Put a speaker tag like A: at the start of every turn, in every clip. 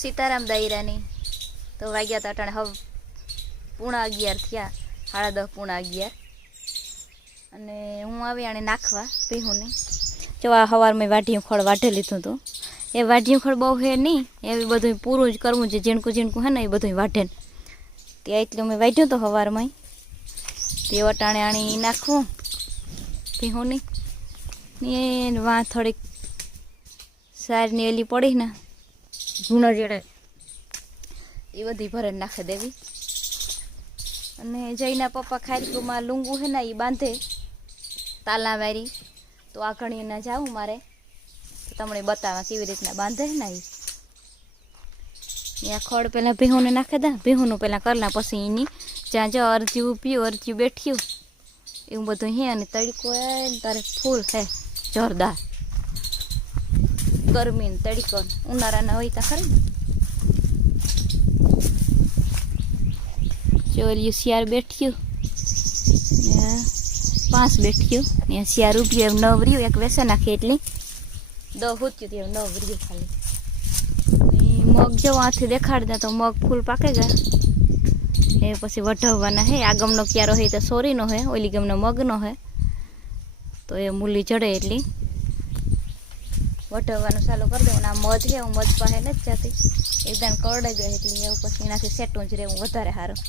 A: સીતારામ દાયરાની. તો વાગ્યા હતા અટાણે હવે પૂણા અગિયાર થયા. સાડા દસ પૂણા અગિયાર. અને હું આવી આને નાખવા પીહુંની જો આ સવાર મેં વાઢિયું ખોળ વાઢે લીધું હતું એ વાઢિયું ખોળ બહુ હે નહીં. એવી બધું પૂરું જ કરવું છે. ઝીણકું ઝીણકું હે ને એ બધું વાઢે ત્યાં એટલું મેં વાઢ્યું તો સવારમાં તે વટાણે આણી નાખવું. પીહુંની ને વાં થોડીક સારની એલી પડી ને ઝૂણા જેડે એ બધી ભરે નાખી દેવી. અને જઈના પપ્પા ખારીકુમાં લુંગુ હે ને એ બાંધે તાલા વારી તો આ ઘણી ના જાઉં મારે. તો તમને બતાવવા કેવી રીતના બાંધે ને એ આ ખડ પહેલાં ભીહુંને નાખી દા. ભીહુંનું પહેલાં કરલા પછી એની જ્યાં જો અરજ્યું પીયું અરજ્યું બેઠ્યું એવું બધું હે અને તડકો હે ને તારે ફૂલ હે, જોરદાર. ગરમી ને તડકો ઉનાળાના હોય તો ખરી ચોર્યું શિયાર બેઠ્યું. પાંચ બેઠ્યું. ને શિયાર ઉભ્યું એમ નવ રહ્યું, એક વેસે નાખી એટલી. દહ હુત્યું એમ નવ રહ્યું ખાલી. મગ જો આથી દેખાડતા તો મગ ફૂલ પાકે ગયા એ પછી વઢાવવાના હે, આ ગમનો ક્યારો હોય તો સોરીનો હે, ઓલી ગમનો મગનો હે. તો એ મૂલી ચડે એટલી. વઢાવવાનું ચાલુ કરી દઉં અને આ મધ છે, હું મધ પાસે નથી જતી. એકદમ કરડાઈ ગઈ એટલે એવું પછી એનાથી સેટું જ રહેવું વધારે સારું.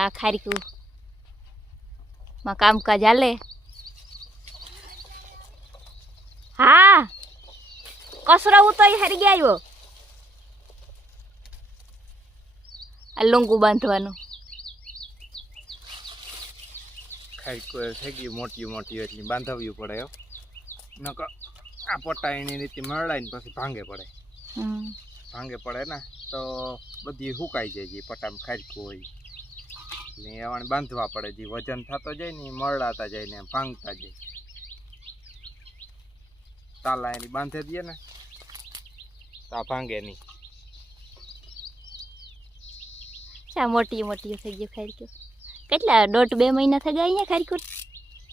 A: આ ખારીકું માં કામકાજ હાલે? હા, કસરો હું તો હારી ગયા આવ્યો. આ લુંગુ બાંધવાનું.
B: ખાઈકો થઈ ગયું મોટી મોટી એટલી બાંધવ્યું પડે એમ નકર આ પટ્ટા એની રીતે મળાઈને પછી ભાંગે પડે. ભાંગે પડે ને તો બધી હુકાઈ જાય જે પટ્ટામાં ખારીકું હોય. ને એવાને બાંધવા પડે જે વજન થતો જાય ને મળાતા જાય ને ભાંગતા જાય. તાલા એની બાંધે દઈએ ને તો આ ભાંગે નહીં.
A: મોટી મોટી થઈ ગયું ખારીકું કેટલા? દોઢ બે મહિના થઈ ગયા અહીંયા ખારીકું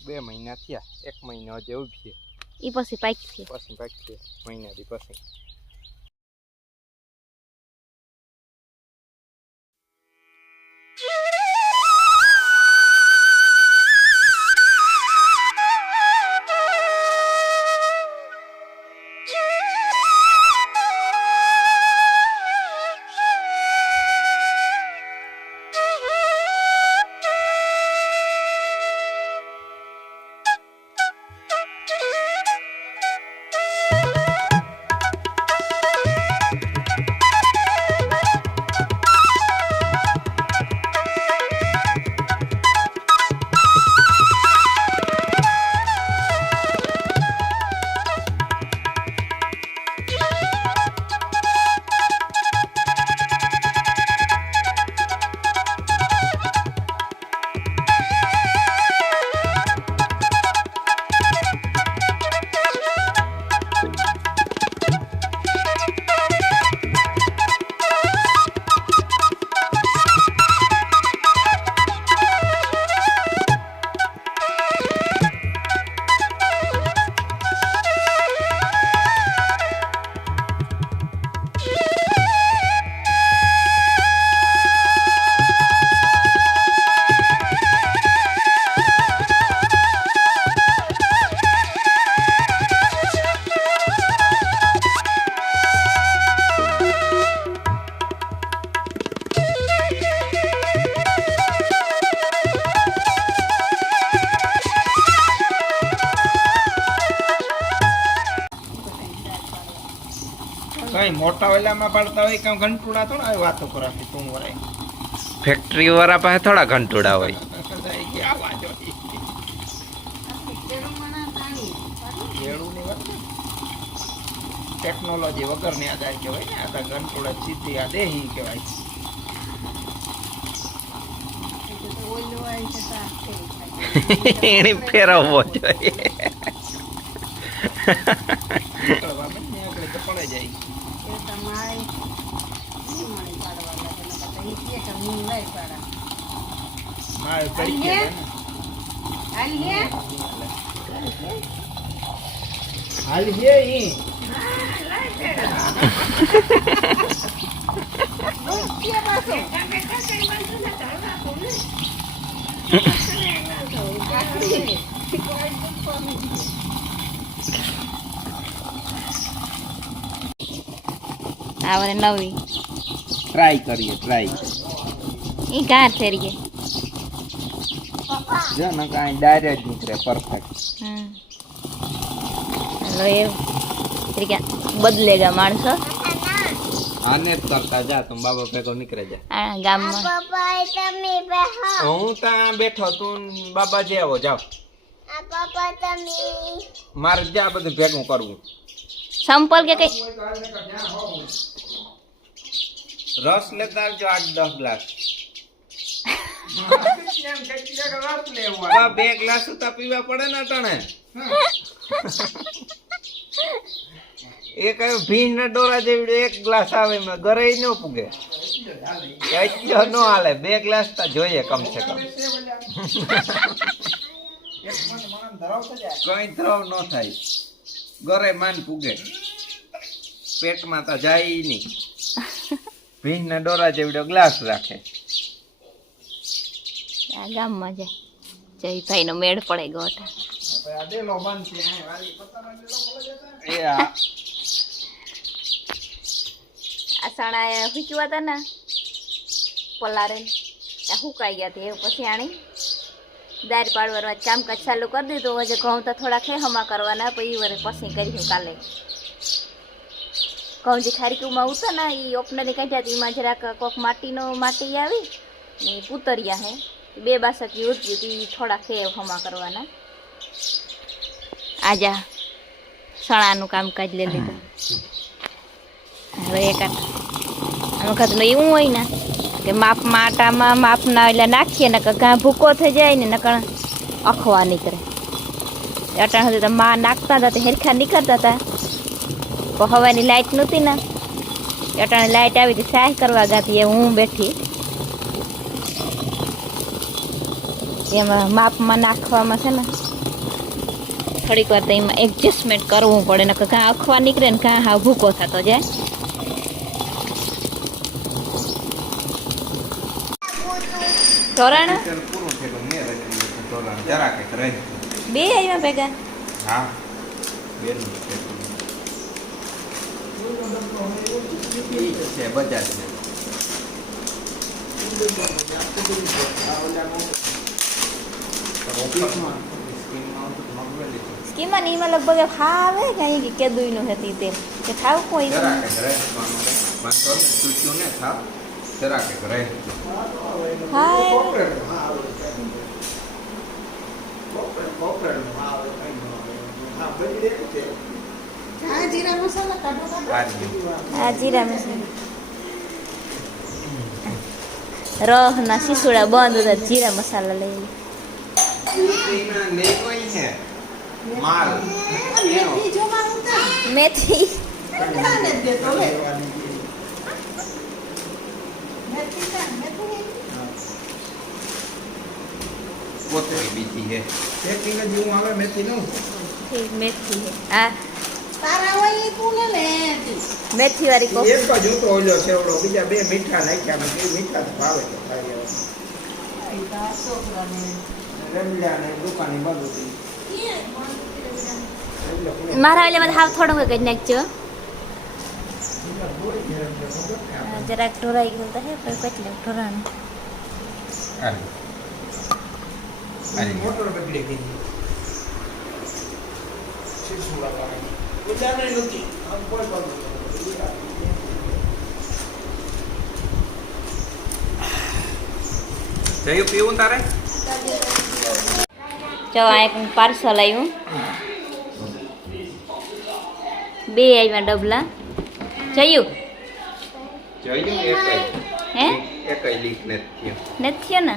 B: બે મહિના થયા. એક મહિનો હજી ઊભી
A: એ પછી પાકી છે.
B: પછી પાકશે મહિનાથી પછી.
C: કઈ મોટા ઓલામાં પાડતા હોય કે ઘંટુડા થોડા આવી વાતો કરાતી તું વરાય.
B: ફેક્ટરી વાળા પાસે થોડા ઘંટુડા હોય.
C: ટેકનોલોજી વગર ને. આધાર કહેવાય ને આ ઘંટોડા સીધી આ દેહી કહેવાય.
B: એને ફેરવવો જોઈએ
C: નીકળવા માંડ ને આગળ તો પડે. જાય માળ પડી ગયા ને. હાલ છે ઈ.
A: આ વરે નવી.
B: ટ્રાય કરીએ ટ્રાય
A: એ કાર ફેરીએ
B: જો ને કાઈ ડાયરેક્ટ નીકળે પરફેક્ટ
A: હમ. હલો એવું. બદલે બદલેગા માણસો.
B: આને જ કરતા જા તું બાબા ભેગો નીકળે જા.
A: આ ગામમાં.
B: હું ત્યાં બેઠો તું બાબા જે આવો જાઓ. મારે જા બધું ભેગું કરવું.
A: સંપલ કે કઈ?
B: રસ લેતા આવજો આઠ દસ ગ્લાસ. બે ગ્લાસ તો પીવા પડે ને અટાણે. એક ભીંજ ના ડોરા જેવી એક ગ્લાસ આવે એમાં ઘરે ન પૂગે એટલો ન હાલે, બે ગ્લાસ તો જોઈએ કમ સે કમ. કઈ ધ્રવ ન થાય. ઘરે માન પૂગે પેટમાં તો જાય નહીં. ભીંડ ના ડોરા જેવડો ગ્લાસ રાખે.
A: આ ગામમાં જાય. જયભાઈ નો મેળ પડે ગોટા
B: એ આ.
A: સણા હતા ને પલારે. સુકાઈ ગયા ગયા તે પછી આણી દાર પાડવાનું કામકાજ ચાલુ કરી દીધું. હજે ઘઉં તો થોડા ખેહમાં કરવાના પછી વરે પછી કર્યું કાલે. ઘઉં જે ખારીકુમાં ઉતા ને એ ઓપનરે કાઢ્યા હતી એમાં જરાક કોક માટીનો માટી આવી ને પૂતરિયા હે. બે બાસકી ઉતરી હતી થોડા ખે હમા કરવાના. આજા, સણાનું કામકાજ લઈ લીધું. હવે એક આ વખત એવું હોય ને, કે માપમાં આટામાં માપના એટલે નાખીએ ને ઘા ભૂકો થઈ જાય ને નકળ અખવા નીકળે. અટાણ સુધી તો માં નાખતા હતા, તે હેરખા નીકળતા હતા. પણ હવાની લાઈટ નહોતી ને. અટાણે લાઈટ આવી હતી સાહ કરવા ગાતી એ હું બેઠી. એમાં માપમાં નાખવામાં છે ને. થોડીક વાર તો એમાં એડજસ્ટમેન્ટ કરવું પડે ને ઘા અખવા નીકળે ને ઘા હા ભૂકો થતો જાય. ધોરણ? બે આવ્યા ભેગા?
B: હા. ઈ છે બજાજ છે
A: સ્કીમાં ને એમાં લગભગ હા કે અહીં કે કેદુઈનું હતી તે કે થાવ કોઈ
B: જરાક ને થાવ જરાક એક રહે
A: હા જીરા મસાલા. રહ ના શીસુડા બંધ હતા જીરા મસાલા લઈ મેથી
B: કોથળી બીજી છે
C: મેથી મેથીનું.
A: ઠીક, મેથી છે આ મેથી વાળી કોફી
C: એક જ ઊંટો ઓલો સેવડો બીજા બે મીઠા નાખ્યા મેં કીધું મીઠા તો ભાવે તો ખાઈ લેવાનું. રમલા ને દુકાની બધું એટલે
A: મારા વેલામાં હાવ થોડું કંઈક નાખજો આ જરાક ઢોરાઈ ગયું તો હે પણ કેટલું ઢોરાણું
B: આ રહ્યું.
C: મોટર બગડી ગઈ શીશુ લગાવી. બજારને નથી. આમ કોઈ બાજુ.
B: જયું પીવું તારે?
A: જો આ એક પાર્સલ આવ્યું બે આવ્યા ડબલા. જયું? હે?
B: નથી થયો.
A: ને.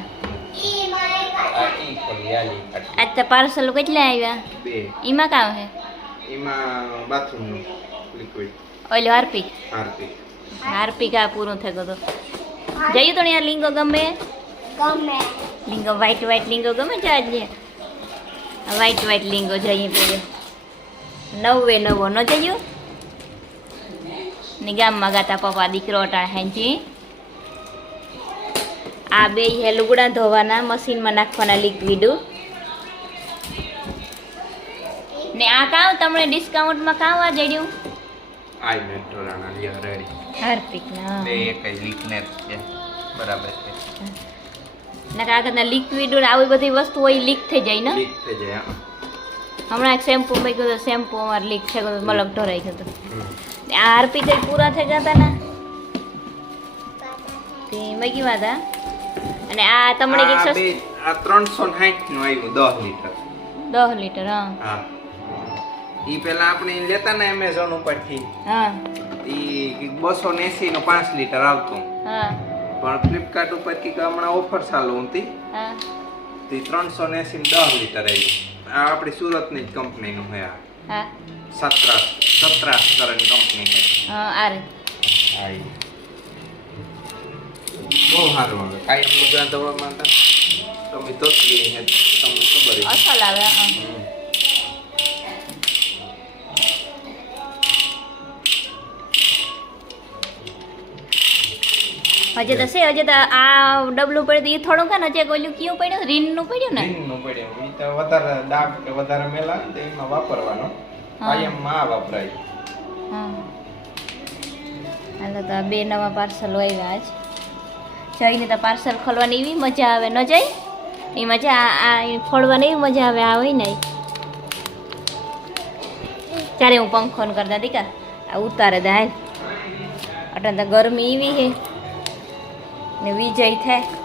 A: આજ તો પાર્સલ કેટલા આવ્યા એમાં કામ હે?
B: એમાં બાથરૂમનું લિક્વિડ
A: ઓલો હાર્પિક
B: હાર્પિક
A: હાર્પિક આ પૂરું થઈ તો જયું તો યાર લિંગો ગમે? લિંગો વ્હાઈટ વ્હાઈટ લિંગો ગમે છે આજે? વ્હાઈટ વ્હાઈટ લિંગો જઈએ પેલો નવે નવો ન જયું ને ગામમાં ગાતા પપ્પા દીકરો અટાણ હેંચી. આ બે હે લુગડા ધોવાના મશીનમાં નાખવાના લિક્વિડ ને આ કાવ તમને ડિસ્કાઉન્ટમાં કાવ આ જડ્યું?
B: આઈ મેટ્રોરાના લ્યો રેડી
A: હાર્પિકના
B: બે એક જ વીકનેસ છે. બરાબર છે.
A: ને કાગળના લિક્વિડ આવી બધી વસ્તુ હોય લીક થઈ જાય ને?
B: લીક થઈ જાય
A: હમણાં એક શેમ્પુ મેં કીધું શેમ્પુ અમારે લીક થઈ ગયું મલક ઢોરાઈ ગયો. ને આ હાર્પિક જ પૂરા થઈ ગયા હતા ને? તે મેં કીધા હતા અને આ તમને
B: આ
A: કંઈક
B: આ ત્રણસો સાઠનું આવ્યું દસ લીટર.
A: 10 લીટર હા.
B: હા. ઈ પેલા આપણે લેતા ને એમેઝોન ઉપરથી.
A: હા.
B: ઈ બસો ને એસી નું પાંચ લીટર આવતું.
A: હા.
B: પણ ફ્લિપકાર્ટ ઉપર કે હમણાં ઓફર ચાલુ હતી.
A: હા.
B: તે ત્રણસો ને એસી દસ લીટર આવ્યું આ આપણી સુરતની જ કંપનીનું છે આ.
A: હા.
B: સત્રાસ સત્રાસ કરંટ કંપની છે
A: હા આ રે.
B: હા બહુ સારું હવે કાંઈ ધોવામાં તો તમે તો જ તમને ખબર.
A: અસલ આવે હા. હજે તો છે હજે તો આ ડબલું પડ્યું એ થોડું કાને હજે ઓલું કયું પડ્યું રીનનું પડ્યું ને?
B: રીંગનું પડ્યું. એ તો વધારે દાગ કે વધારે મેલા ને તો એમાં વાપરવાનો.
A: હા.
B: માં વાપરાય.
A: હા. હાલો તો આ બે નવા પાર્સલ આવ્યા આજ જઈને તો પાર્સલ ખોલવાની એવી મજા આવે ન જાય? એ મજા આ ફોડવાની એવી મજા આવે આ હોય ને ત્યારે હું પંખો ન કરતા દીકા. આ ઉતારે દે હાલ અટન તો ગરમી એવી હે ને વિજય થાય